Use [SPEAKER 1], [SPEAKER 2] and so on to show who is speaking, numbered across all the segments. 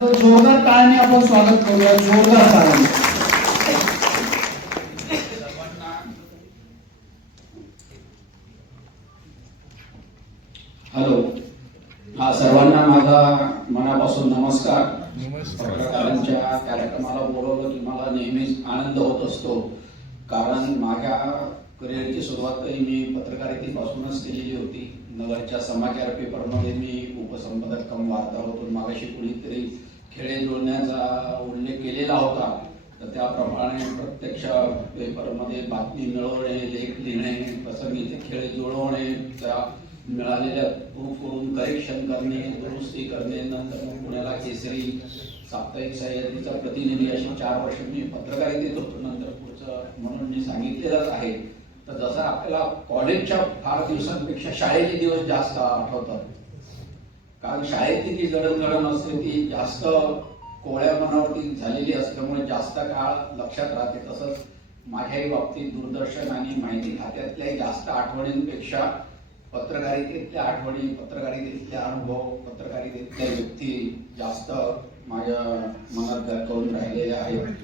[SPEAKER 1] जोरदार टाळ्याने आपण स्वागत करूया. जोरदार टाळ्याने
[SPEAKER 2] हॅलो. हा सर्वांना माझा मनापासून नमस्कार. पत्रकारांच्या कार्यक्रमाला बोलवलं की मला नेहमीच आनंद होत असतो. कारण माझ्या करिअरची सुरुवात तरी मी पत्रकारितेपासूनच केलेली होती. नगरच्या समाचार पेपरमध्ये मी उपसंपादक कम वार्ता होतो मागाशी कुणीतरी खेळे जुळण्याचा उल्लेख केलेला होता. तर त्याप्रमाणे प्रत्यक्ष पेपरमध्ये बातमी मिळवणे लेख लिहिणे प्रसंगी ते खेळ जुळवणे त्या मिळालेल्या प्रूफ करून करेक्शन करणे दुरुस्ती करणे नंतर मग पुण्याला केसरी साप्ताहिक सह्याद्रीचा प्रतिनिधी अशी चार वर्ष मी पत्रकारितेत होतो. नंतर पुढचं म्हणून मी सांगितलेलंच आहे. तर जसं आपल्याला कॉलेजच्या फार दिवसांपेक्षा शाळेचे दिवस जास्त आठवतात. कारण शाळेतली ती जडणघडण असते ती जास्त कोळ्या मनावरती झालेली असल्यामुळे जास्त काळ लक्षात राहते. तसंच माझ्याही बाबतीत दूरदर्शन आणि माहिती खात्यातल्या जास्त आठवणींपेक्षा पत्रकारितेतल्या आठवणी पत्रकारितेतले अनुभव पत्रकारितेतल्या व्यक्ती जास्त माझ्या मनात करून राहिलेल्या आहेत.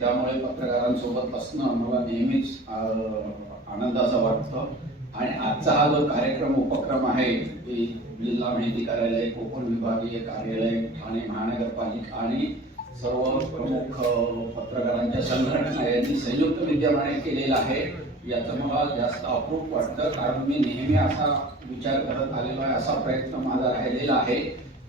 [SPEAKER 2] त्यामुळे पत्रकारांसोबत असणं मला नेहमीच आनंदाचं वाटतं. आणि आजचा हा जो कार्यक्रम उपक्रम आहे की जिल्हा माहिती कार्यालय कोकण विभागीय कार्यालय ठाणे महानगरपालिका आणि सर्व प्रमुख पत्रकारांच्या संघटना यांनी संयुक्त विद्यमाने केलेलं आहे. याचं मला जास्त अप्रूप वाटतं कारण मी नेहमी असा विचार करत आलेलो आहे असा प्रयत्न माझा राहिलेला आहे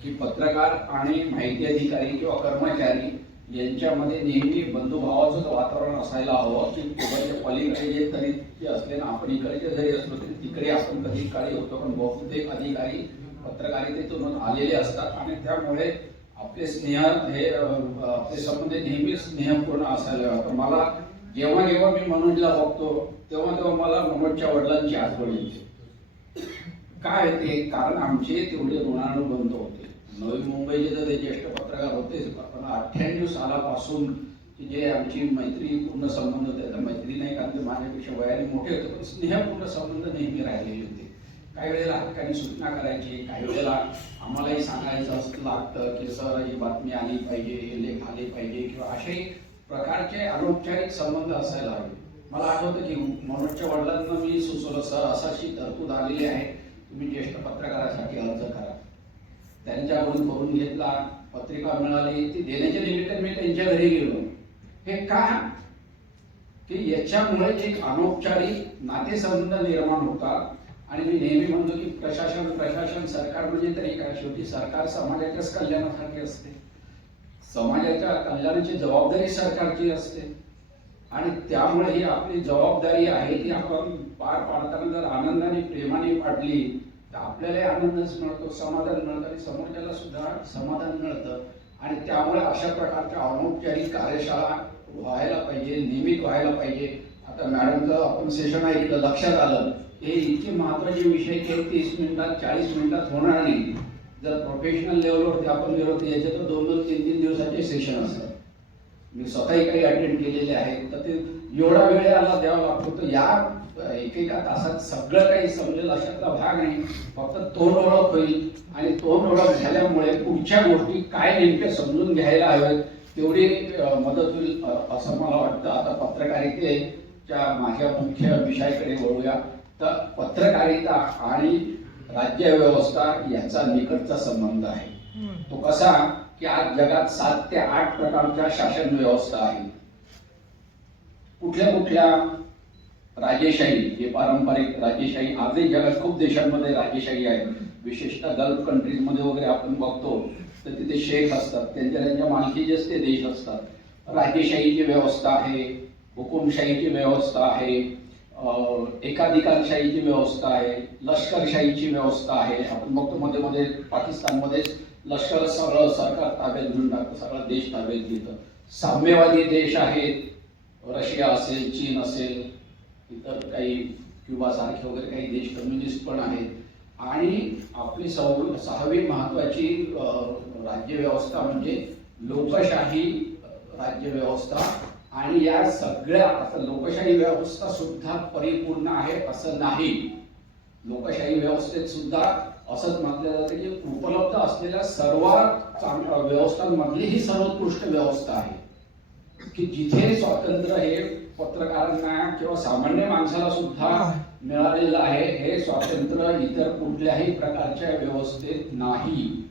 [SPEAKER 2] की पत्रकार आणि माहिती अधिकारी किंवा कर्मचारी यांच्यामध्ये नेहमी बंधुभावाचंच वातावरण असायला हवं. की तिकडच्या पलीकडे जे तरी जे असले ना आपण इकडचे जरी असलो तरी तिकडे आपण कधी काळी होतो पण बहुतेक अधिकारी पत्रकारितेतून आलेले असतात. आणि त्यामुळे आपले स्नेह हे आपले संबंध नेहमीच स्नेहपूर्ण असायला हवं. मला जेव्हा जेव्हा मी मनोजला बघतो तेव्हा तेव्हा मला मनोजच्या वडिलांची आठवण येते. काय ते? कारण आमचे तेवढे ऋणानुबंध होते. नवी मुंबईचे तर ते ज्येष्ठ पत्रकार होतेच अठ्ठ्याण्णव सालापासून जे आमची मैत्रीपूर्ण संबंध होते. तर मैत्री नाही कारण ते माझ्यापेक्षा वयाने मोठे होते पण स्नेहपूर्ण संबंध नेहमी राहिलेले होते. काही वेळेला हक्काने सूचना करायची काही वेळेला आम्हालाही सांगायचं असं लागतं की सर ही बातमी आली पाहिजे हे लेख आले पाहिजे किंवा असे प्रकारचे अनौपचारिक संबंध असायला हवे. मला आठवतं की मनोजच्या वडिलांना मी सुचवलं सर असाशी तरतूद आलेली आहे. तुम्ही ज्येष्ठ पत्रकारासाठी अर्ज करा. त्यांच्याकडून करून घेतला. पत्रिका मिळाली ती देण्याच्या निमित्ताने मी त्यांच्या घरी गेलो. हे का? की याच्यामुळे एक अनौपचारिक नातेसंबंध निर्माण होतात. आणि मी नेहमी म्हणतो की प्रशासन प्रशासन सरकार म्हणजे तरी काय? शेवटी सरकार समाजाच्याच कल्याणासाठी असते. समाजाच्या कल्याणाची जबाबदारी सरकारची असते. आणि त्यामुळे ही आपली जबाबदारी आहे ती आपण पार पाडताना जर आनंदाने प्रेमाने पाडली तर आपल्यालाही आनंदच मिळतो समाधान मिळतं आणि समोरच्याला सुद्धा समाधान मिळतं. आणि त्यामुळे अशा प्रकारच्या अनौपचारिक कार्यशाळा व्हायला पाहिजे नियमित व्हायला पाहिजे. आता मॅडमचं आपण सेशन ऐकलं लक्षात आलं. हे इतके महत्त्वाचे विषय केवळ तीस मिनिटात चाळीस मिनिटात होणार नाही. जर प्रोफेशनल लेवलवरती आपण गेलो तर याच्यात दोन दोन तीन तीन दिवसाचे सेशन असतात. मी स्वतःही काही अटेंड केलेले आहेत. तर ते एवढा वेळ आला द्यावा लागतो. तर या एकेका तासात सगळं काही समजेल अशातला भाग नाही. फक्त तोंड ओळख होईल. आणि तोंड ओळख झाल्यामुळे पुढच्या गोष्टी काय नेमक्या समजून घ्यायला हव्यात तेवढी मदत होईल असं मला वाटतं. आता पत्रकारितेच्या माझ्या मुख्य विषयाकडे वळूया. तर पत्रकारिता आणि राज्य व्यवस्था याचा निकटचा संबंध आहे. तो कसा की आज जगात सात ते आठ प्रकारच्या शासन व्यवस्था आहेत. कुठल्या कुठल्या राजेशाही जे पारंपरिक राजेशाही. आजही जगात खूप देशांमध्ये राजेशाही आहे. विशेषतः गल्फ कंट्रीजमध्ये वगैरे आपण बघतो तर तिथे शेख असतात त्यांच्या त्यांच्या मालकीचे ते देश असतात. राजेशाहीची व्यवस्था आहे हुकुमशाहीची व्यवस्था आहे एकाधिकारशाहीची व्यवस्था आहे लष्करशाहीची व्यवस्था आहे. आपण बघतो मध्ये मध्ये पाकिस्तानमध्ये लष्कर सगळं सरकार ताब्यात घेऊन टाकतं सगळा देश ताब्यात घेतं. साम्यवादी देश आहेत. रशिया असेल चीन असेल इतर काही क्युबा सारखे वगैरे काही देश कम्युनिस्ट पण आहेत. आणि आपली सव सहावी महत्वाची राज्यव्यवस्था म्हणजे लोकशाही राज्यव्यवस्था. आणि या सगळ्या आता लोकशाही व्यवस्था सुद्धा परिपूर्ण आहे असं नाही. लोकशाही व्यवस्थेत सुद्धा असंच म्हटलं जातं की उपलब्ध असलेल्या सर्वात चांगल्या व्यवस्थांमधली ही सर्वोत्कृष्ट व्यवस्था आहे. की जिथे स्वातंत्र्य हे पत्रकारांना किंवा सामान्य माणसाला सुद्धा मिळालेलं आहे हे स्वातंत्र्य इतर कुठल्याही प्रकारच्या व्यवस्थेत नाही.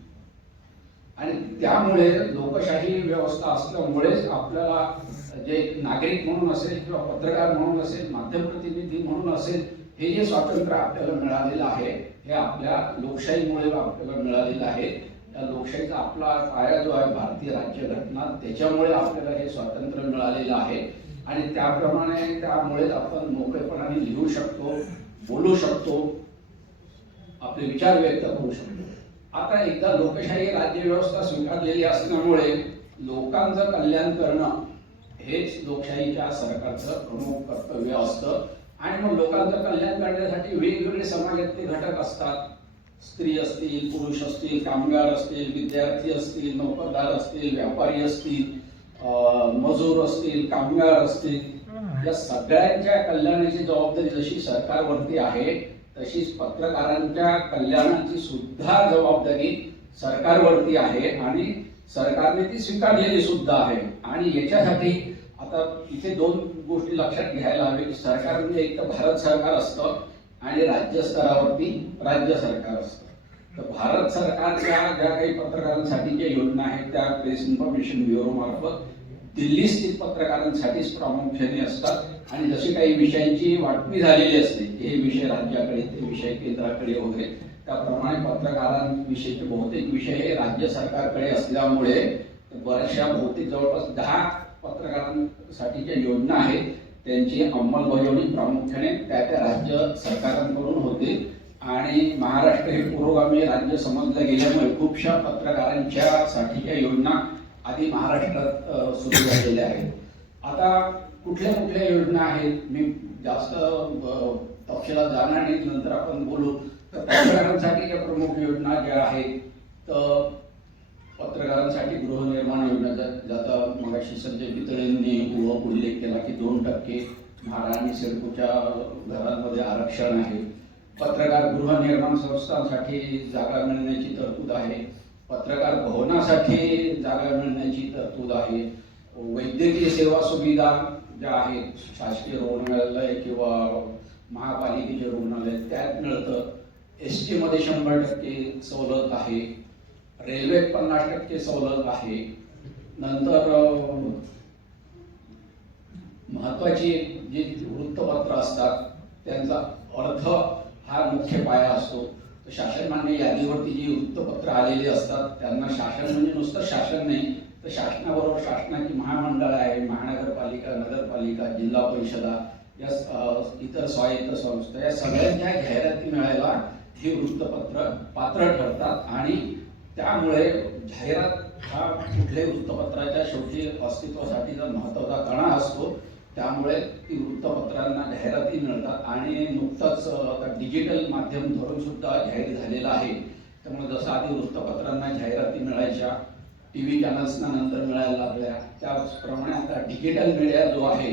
[SPEAKER 2] आणि त्यामुळे लोकशाही व्यवस्था असल्यामुळेच आपल्याला जे नागरिक म्हणून असेल किंवा पत्रकार म्हणून असेल माध्यम प्रतिनिधी म्हणून असेल हे जे स्वातंत्र्य आपल्याला मिळालेलं आहे हे आपल्या लोकशाहीमुळे आपल्याला मिळालेलं आहे. त्या लोकशाहीचा आपला पाया जो आहे भारतीय राज्यघटना त्याच्यामुळे आपल्याला हे स्वातंत्र्य मिळालेलं आहे. आणि त्याप्रमाणे त्यामुळेच आपण मोकळेपणाने लिहू शकतो बोलू शकतो आपले विचार व्यक्त करू शकतो. आता एकदा लोकशाही राज्यव्यवस्था स्वीकारलेली असल्यामुळे लोकांचं कल्याण करणं हेच लोकशाहीच्या सरकारचं प्रमुख कर्तव्य असतं. आणि मग लोकांचं कल्याण करण्यासाठी वेगवेगळे समाजातले घटक असतात. स्त्री असतील पुरुष असतील कामगार असतील विद्यार्थी असतील नोकरदार असतील व्यापारी असतील मजूर असतील कामगार असतील या सगळ्यांच्या कल्याणाची जबाबदारी जशी सरकारवरती आहे तशीच पत्रकारांच्या कल्याणाची सुद्धा जबाबदारी सरकारवरती आहे आणि सरकारने ती स्वीकारलेली सुद्धा आहे. आणि याच्यासाठी आता इथे दोन गोष्टी लक्षात घ्यायला हवे की सरकार म्हणजे एक तर भारत सरकार असतं आणि राज्य स्तरावरती राज्य सरकार असतं. तर भारत सरकारच्या ज्या काही पत्रकारांसाठीच्या योजना आहेत त्या प्रेस इन्फॉर्मेशन ब्युरो मार्फत दिल्ली स्थित पत्रकारांसाठीच प्रामुख्याने असतात. आणि जशी काही विषयांची वाटणी झालेली असते हे विषय राज्याकडे ते विषय केंद्राकडे वगैरे त्याप्रमाणे पत्रकारांविषयीचे बहुतेक विषय हे राज्य सरकारकडे असल्यामुळे बऱ्याचशा बहुतेक जवळपास दहा पत्रकारांसाठीच्या योजना आहेत त्यांची अंमलबजावणी प्रामुख्याने त्या त्या राज्य सरकारांकडून होते. आणि महाराष्ट्र हे पुरोगामी राज्य समजलं गेल्यामुळे खूपशा पत्रकारांच्या साठीच्या योजना आधी महाराष्ट्रात सुरू झालेल्या आहेत. आता कुठल्या कुठल्या योजना आहेत? मी जास्त तपशिलात जाणार नाही नंतर आपण बोलू. तर पत्रकारांसाठीच्या प्रमुख योजना ज्या आहेत तर पत्रकारांसाठी गृहनिर्माण योजना ज्या- ज्याचा मगाशी संजय पितळेंनी उल्लेख केला की दोन टक्के महाराणी आणि सिडकोच्या घरांमध्ये आरक्षण आहे. पत्रकार गृहनिर्माण संस्थांसाठी जागा मिळण्याची तरतूद आहे. पत्रकार भवनासाठी जागा मिळण्याची तरतूद आहे. वैद्यकीय सेवा सुविधा ज्या आहेत शासकीय रुग्णालय किंवा महापालिकेचे रुग्णालय त्यात मिळतं. एस टी मध्ये शंभर टक्के सवलत आहे. रेल्वेत पन्नास टक्के सवलत आहे. नंतर महत्वाची जी वृत्तपत्र असतात त्यांचा अर्थ हा मुख्य पाया असतो. तर शासन मान्य यादीवरती जी वृत्तपत्र आलेली असतात त्यांना शासन म्हणजे नुसतं शासन नाही तर शासनाबरोबर शासनाची महामंडळ आहे महानगरपालिका नगरपालिका जिल्हा परिषदा या इतर स्वायत्त संस्था या सगळ्यांच्या जाहिराती मिळायला हे वृत्तपत्र पात्र ठरतात. आणि त्यामुळे जाहिरात हा कुठल्याही वृत्तपत्राच्या शेवटी अस्तित्वासाठीचा महत्त्वाचा कणा असतो. त्यामुळे ती वृत्तपत्रांना जाहिराती मिळतात आणि नुकताच आता डिजिटल माध्यम धरून सुद्धा जाहीर झालेलं आहे. त्यामुळे जसं आधी वृत्तपत्रांना जाहिराती मिळायच्या टी व्ही चॅनल्सना नंतर मिळायला लागल्या त्याचप्रमाणे आता डिजिटल मीडिया जो आहे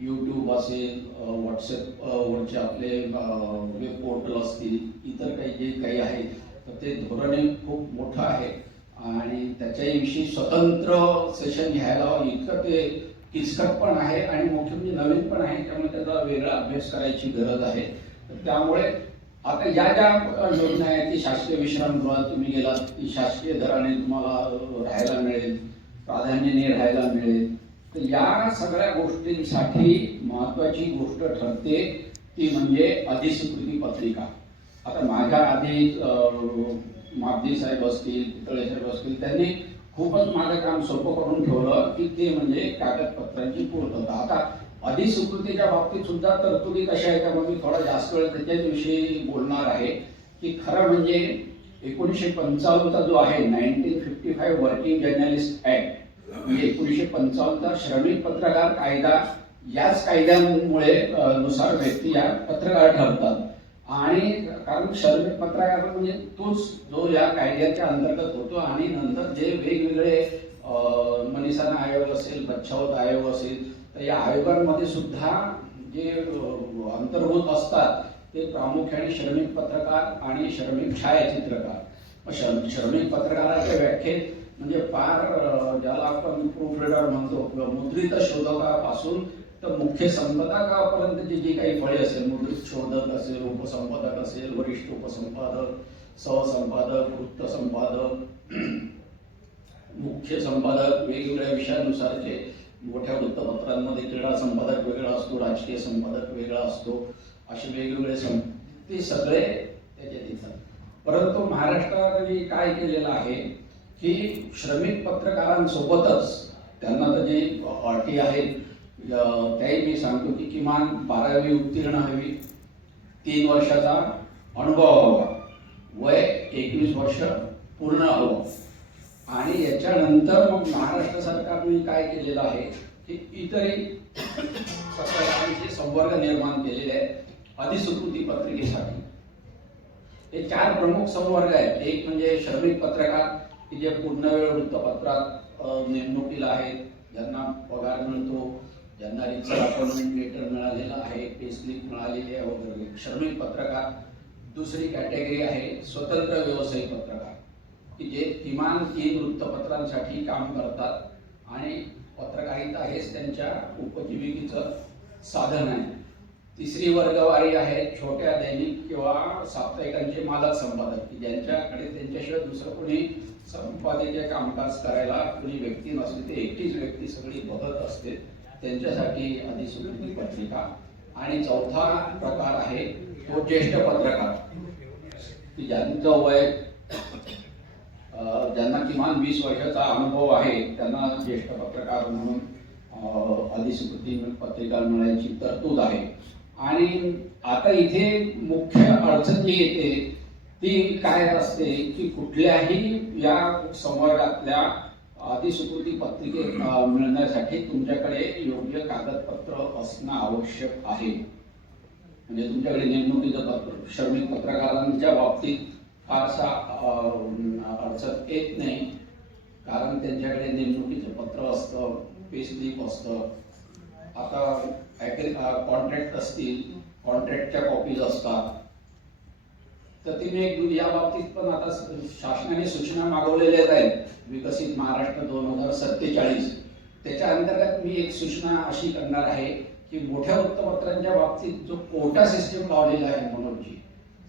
[SPEAKER 2] यूट्यूब असेल व्हॉट्सअप वरचे आपले वेब पोर्टल असतील इतर काही जे काही आहे तर ते धोरणे खूप मोठं आहे. आणि त्याच्याविषयी स्वतंत्र सेशन घ्यायला इतकं ते किचकट पण आहे आणि मोठं म्हणजे नवीन पण आहे त्यामुळे त्याचा वेगळा अभ्यास करायची गरज आहे. तर त्यामुळे आता या ज्या योजना आहेत ती शासकीय विश्रामगृहात तुम्ही गेलात ती शासकीय दराने तुम्हाला राहायला मिळेल प्राधान्याने राहायला मिळेल. तर या सगळ्या गोष्टींसाठी महत्वाची गोष्ट ठरते ती म्हणजे अधिस्वीकृती पत्रिका. आता माझ्या आधी मागदी साहेब असतील पितळे साहेब असतील त्यांनी खूपच माझं काम सोपं करून ठेवलं की ते म्हणजे कागदपत्रांची पूर्तता आता अधिस्वीकृतीच्या बाबतीत सुद्धा तरतुदी कशा आहेत त्यामुळे मी थोडा जास्त वेळ त्याच्याच विषयी बोलणार आहे. की खरं म्हणजे एकोणीसशे पंचावन्नचा जो आहे nineteen fifty five working journalist act म्हणजे एकोणीसशे पंचावन्नचा श्रमिक पत्रकार कायदा याच कायद्यामुळे नुसार व्यक्ती या पत्रकार ठरतात. आणि कारण श्रमिक पत्रकार म्हणजे तोच जो या कायद्याच्या अंतर्गत होतो आणि नंतर जे वेगवेगळे अ, आयोग असेल बच्छावत आयोग असेल तर या आयोगांमध्ये सुद्धा जे अंतर्भूत असतात ते प्रामुख्याने श्रमिक पत्रकार आणि श्रमिक छायाचित्रकार. श्रमिक पत्रकाराच्या व्याख्येत म्हणजे फार ज्याला आपण प्रूफ रिडर म्हणतो मुद्रित शोधकापासून तर मुख्य संपादकापर्यंतची जी काही फळे असेल मुद्रित शोधक असेल उपसंपादक असेल वरिष्ठ उपसंपादक सहसंपादक वृत्त संपादक मुख्य संपादक वेगवेगळ्या विषयानुसारचे मोठ्या वृत्तपत्रांमध्ये क्रीडा संपादक वेगळा असतो राजकीय संपादक वेगळा असतो असे वेगवेगळे सं ते सगळे त्याच्यात येतात. परंतु महाराष्ट्राने काय केलेलं आहे की श्रमिक पत्रकारांसोबतच त्यांना तर जे अटी आहेत त्याही मी सांगतो की किमान बारावी उत्तीर्ण हवी. तीन वर्षाचा अनुभव हवा. वय एकवीस वर्ष पूर्ण हवं. आणि याच्यानंतर मग महाराष्ट्र सरकारने काय केलेलं आहे की इतरही पत्रकारांचे संवर्ग निर्माण केलेले आहेत अधिस्वीकृती पत्रिकेसाठी. हे चार प्रमुख संवर्ग आहेत. एक म्हणजे श्रमिक पत्रकार की जे पूर्ण वेळ वृत्तपत्रात नेमणुकीला आहेत. ज्यांना पगार मिळतो ज्यांना रिक्षा अपॉइंटमेंट लेटर मिळालेलं आहे पे स्लिप मिळालेली आहे वगैरे. श्रमिक पत्रकार दुसरी कॅटेगरी आहे स्वतंत्र व्यावसायिक पत्रकार की जे किमान तीन वृत्तपत्रांसाठी काम करतात आणि पत्रकारिता हेच त्यांच्या उपजीविकेचं साधन आहे. तिसरी वर्गवारी आहे छोट्या दैनिक किंवा साप्ताहिकांचे मालक संपादक की ज्यांच्याकडे त्यांच्याशिवाय दुसरं कोणी संपादकीय कामकाज करायला कोणी व्यक्ती नसते ते एकटीच व्यक्ती सगळी बघत असते. त्यांच्यासाठी अधिस्वीकृती पत्रिका. आणि चौथा प्रकार आहे तो ज्येष्ठ पत्रकार. की ज्यांचं वय ज्यांना किमान वीस वर्षाचा अनुभव आहे त्यांना ज्येष्ठ पत्रकार म्हणून अ, अधिस्वीकृती पत्रिका मिळायची तरतूद आहे. आणि आता इथे मुख्य अडचण जी येते ती काय असते की कुठल्याही या संवर्गातल्या अधिस्वीकृती पत्रिके मिळण्यासाठी तुमच्याकडे योग्य कागदपत्र असणं आवश्यक आहे. म्हणजे तुमच्याकडे नेमणुकीचं पत्र श्रमिक पत्रकारांच्या बाबतीत फारसा अडचण येत नाही. कारण त्यांच्याकडे नेमणुकीचं पत्र असतं पे स्लिप असतं. आता कॉन्ट्रॅक्ट असतील कॉन्ट्रॅक्टच्या कॉपीज असतात. तर तिने एक या बाबतीत पण आता शासनाने सूचना मागवलेल्या आहेत. विकसित महाराष्ट्र दोन हजार सत्तेचाळीस. त्याच्या अंतर्गत मी एक सूचना अशी करणार आहे की मोठ्या वृत्तपत्रांच्या बाबतीत जो कोटा सिस्टीम लावलेला आहे मनोजी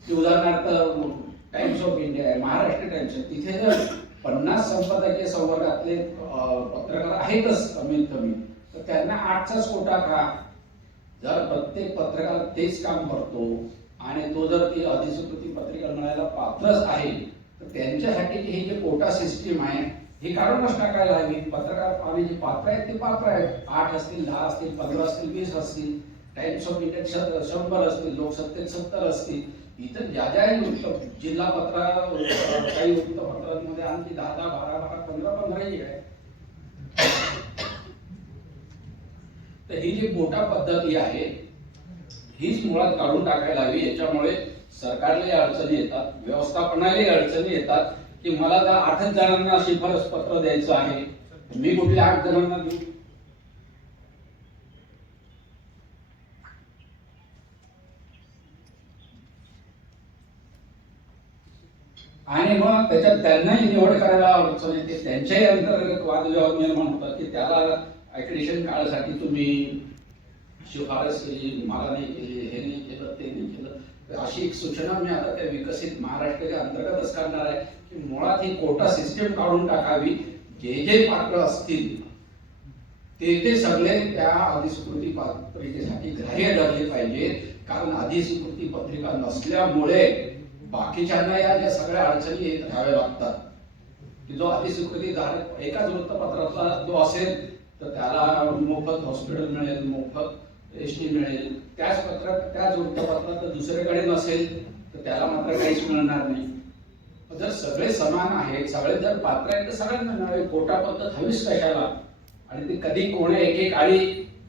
[SPEAKER 2] की उदाहरणार्थ टाइम्स ऑफ इंडिया आहे महाराष्ट्र टाइम्स आहे तिथे जर पन्नास संपादकीय संवर्गातले पत्रकार आहेतच कमीत कमी तर त्यांना आठचाच कोटा का जर प्रत्येक पत्रकार तेच काम करतो आणि तो जर ती अधिस्वीकृती पत्रिका मिळायला पात्रच आहे तर त्यांच्यासाठी ही जी कोटा सिस्टीम आहे ही काढूनच टाकायला हवी. पत्रकार आम्ही जे पात्र आहेत ते पात्र आहेत. आठ असतील दहा असतील पंधरा असतील वीस असतील टाइम्स ऑफ इंडिया शंभर असतील लोकसत्तेत सत्तर असतील. इथं ज्या ज्या वृत्त जिल्हा पत्र काही वृत्तपत्रांमध्ये आणखी दहा दहा बारा बारा पंधरा पंधराही आहे तर ही जी मोठा पद्धती आहे हीच मुळात काढून टाकायला हवी. याच्यामुळे सरकारलाही अडचणी येतात व्यवस्थापनालाही अडचणी येतात की मला जर आठच जणांना शिफारस पत्र द्यायचं आहे. मी कुठल्या आठ जणांना देऊ? आणि मग त्याच्यात त्यांनाही निवड करायला अडचण येते. त्यांच्याही अंतर्गत वादविवाद निर्माण होतात की त्याला ऍक्रिडिशन काळासाठी तुम्ही शिफारस केली मला नाही केली हे नाही केलं ते नाही केलं. अशी एक सूचना मी आता त्या विकसित महाराष्ट्राच्या अंतर्गतच करणार आहे की मुळात ही कोटा सिस्टीम काढून टाकावी. जे जे पात्र असतील ते ते सगळे त्या अधिस्फूर्ती पत्रिकेसाठी ग्राह्य धरले पाहिजेत कारण अधिस्फूर्ती पत्रिका नसल्यामुळे बाकीच्यांना या ज्या सगळ्या अडचणी येत राहाव्या लागतात. की जो अधिस्वीकृती एकाच वृत्तपत्रातला जो असेल तर त्याला मोफत हॉस्पिटल मिळेल मोफत रेशनी मिळेल. त्याच पत्रात त्याच वृत्तपत्रात दुसऱ्याकडे नसेल तर त्याला मात्र काहीच मिळणार नाही. जर सगळे समान आहेत सगळे जर पात्र आहेत तर सगळ्यांना मिळावे कोटा पद्धत हवीच कशाला? आणि ती कधी कोणी एक एक आळी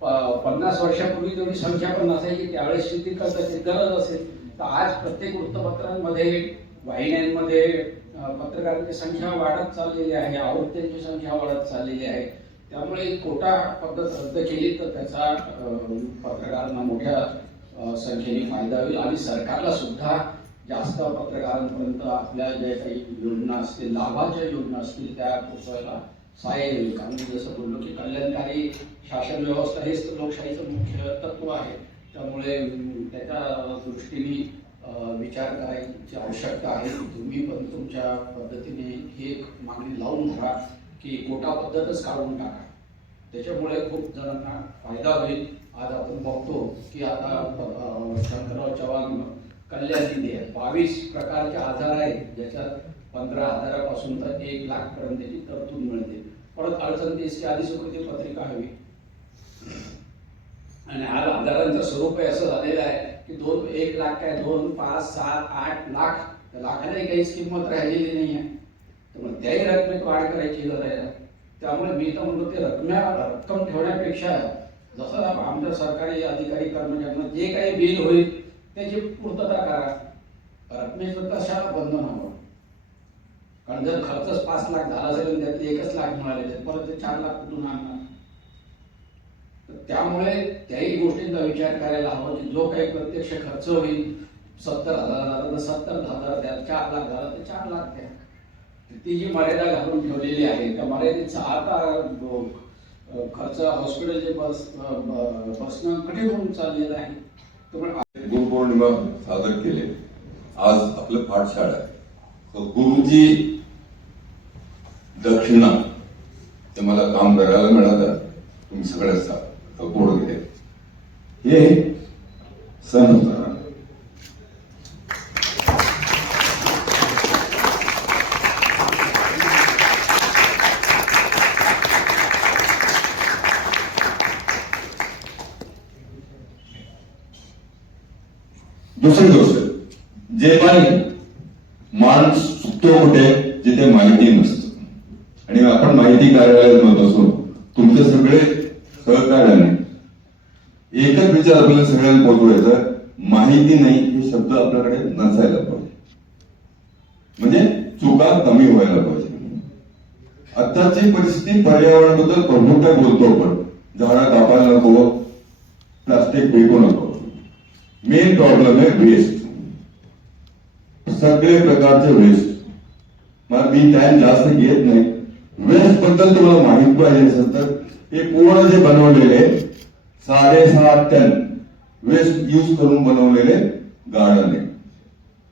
[SPEAKER 2] पन्नास वर्षापूर्वी जेवढी संख्या पण नसायची त्यावेळेस शेती करताची गरज असेल. तर आज प्रत्येक वृत्तपत्रांमध्ये वाहिन्यांमध्ये पत्रकारांची संख्या वाढत चाललेली आहे आवृत्त्यांची संख्या वाढत चाललेली आहे. त्यामुळे कोटा पद्धत रद्द केली तर त्याचा पत्रकारांना मोठ्या संख्येने फायदा होईल. आणि सरकारला सुद्धा जास्त पत्रकारांपर्यंत आपल्या ज्या काही योजना असतील लाभाच्या योजना असतील त्या पोचवायला सहाय्य होईल. कारण मी जसं बोललो की कल्याणकारी शासन व्यवस्था हेच लोकशाहीचं मुख्य तत्व आहे. त्यामुळे त्याच्या दृष्टीने विचार करायची आवश्यकता आहे. तुम्ही पण तुमच्या पद्धतीने ही एक मागणी लावून धरा. की कोटा पद्धतच काढून टाका. त्याच्यामुळे खूप जणांना फायदा होईल. आज आपण बघतो की आता शंकरराव चव्हाण कल्याण निधी आहे बावीस प्रकारचे आजार आहेत. ज्याच्यात पंधरा हजारापासून तर एक लाखपर्यंत त्याची तरतूद मिळते. परत अडचण तीसची अधिस्वीकृती पत्रिका हवी. आणि हा आजारांचं स्वरूप असं झालेलं आहे की दोन एक लाख काय दोन पाच सात आठ लाख. लाखाला काही काहीच किंमत राहिलेली नाही आहे त्यामुळे त्याही रकमेत वाढ करायची गरज आहे त्यामुळे मी तर म्हणतो ते रकम्या रक्कम ठेवण्यापेक्षा जसं आमच्या सरकारी अधिकारी कर्मचाऱ्यांना जे काही बिल होईल त्याची पूर्तता करा. रकमेचं कशा बंधन हवं कारण जर खर्चच पाच लाख झाला असेल आणि त्यातले एकच लाख मिळाले तर परत ते चार लाख कुठून आणणार? त्यामुळे त्याही गोष्टींचा विचार करायला हवा की जो काही प्रत्यक्ष खर्च होईल सत्तर हजार झाला तर सत्तर हजार द्या चार लाख झाला तर चार लाख द्या. ती जी मर्यादा घालून ठेवलेली आहे त्या मर्यादेचा आता खर्च हॉस्पिटलचे बस बसणं कठीण होऊन चाललेलं आहे. त्यामुळे
[SPEAKER 3] गुरुपौर्णिमा सादर केले. आज आपलं पाठशाळा आहे. तर दक्षिणा ते मला काम करायला मिळालं. तुम्ही सगळ्याचा गोड दिले हे सण होता दुसरी गोष्ट जे पाणी माणूस चुकतो कुठे जिथे माहिती नसतं आणि आपण माहिती कार्यालयात म्हणत असो तुमचे सगळे सहकार्याने एकच विचार आपल्याला सगळ्यांना पोहोचवायचा माहिती नाही हे शब्द आपल्याकडे नसायला पाहिजे. म्हणजे चुका कमी व्हायला पाहिजे. आताची परिस्थिती पर्यावरणाबद्दल प्रमुख काय बोलतो आपण. झाडं कापायला नको प्लास्टिक फेकू नको. मेन प्रॉब्लेम आहे वेस्ट सगळे प्रकारचे वेस्ट मला मी टाइम जास्त घेत नाही. वेस्टबद्दल तुम्हाला माहीत पाहिजे असेल तर हे पूर्ण जे बनवलेले साडेसात टन वेस्ट यूज करून बनवलेले गार्डन आहे.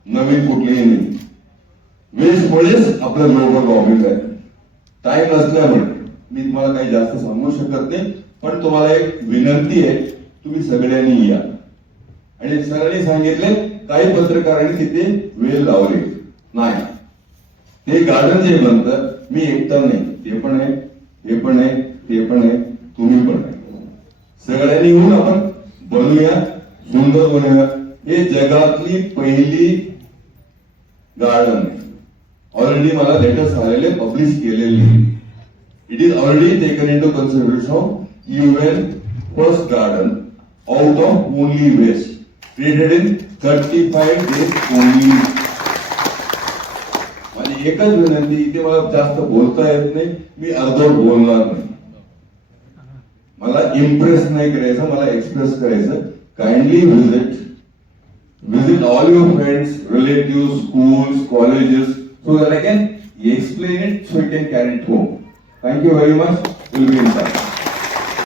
[SPEAKER 3] नवीन कुठलीही नाही. वेस्ट मुळेच आपलं ग्लोबल वॉर्मिंग आहे. टाइम असल्यामुळे मी तुम्हाला काही जास्त सांगू शकत नाही पण तुम्हाला एक विनंती आहे तुम्ही सगळ्यांनी या. आणि सगळ्यांनी सांगितले काही पत्रकारांनी तिथे वेळ लावले. नाही. ते गार्डन जे बनतं मी एकटा नाही. ते पण आहे हे पण आहे. ते पण आहे तुम्ही पण. आहे सगळ्यांनी येऊन आपण बनवूया सुंदर बनवूया. हे जगातली पहिली गार्डन ऑलरेडी मला लेटेस्ट आलेले पब्लिश केलेले. It is already taken into consideration of UN first garden out of only waste created in 35 days only. माझी एकच विनंती इथे मला जास्त बोलता येत नाही मी अर्धवट बोलणार नाही. मला इम्प्रेस नाही करायचं मला एक्सप्रेस करायचं. Kindly visit visit all your friends relative school colleges so that I can explain it so you can carry it home thank you very much will be in touch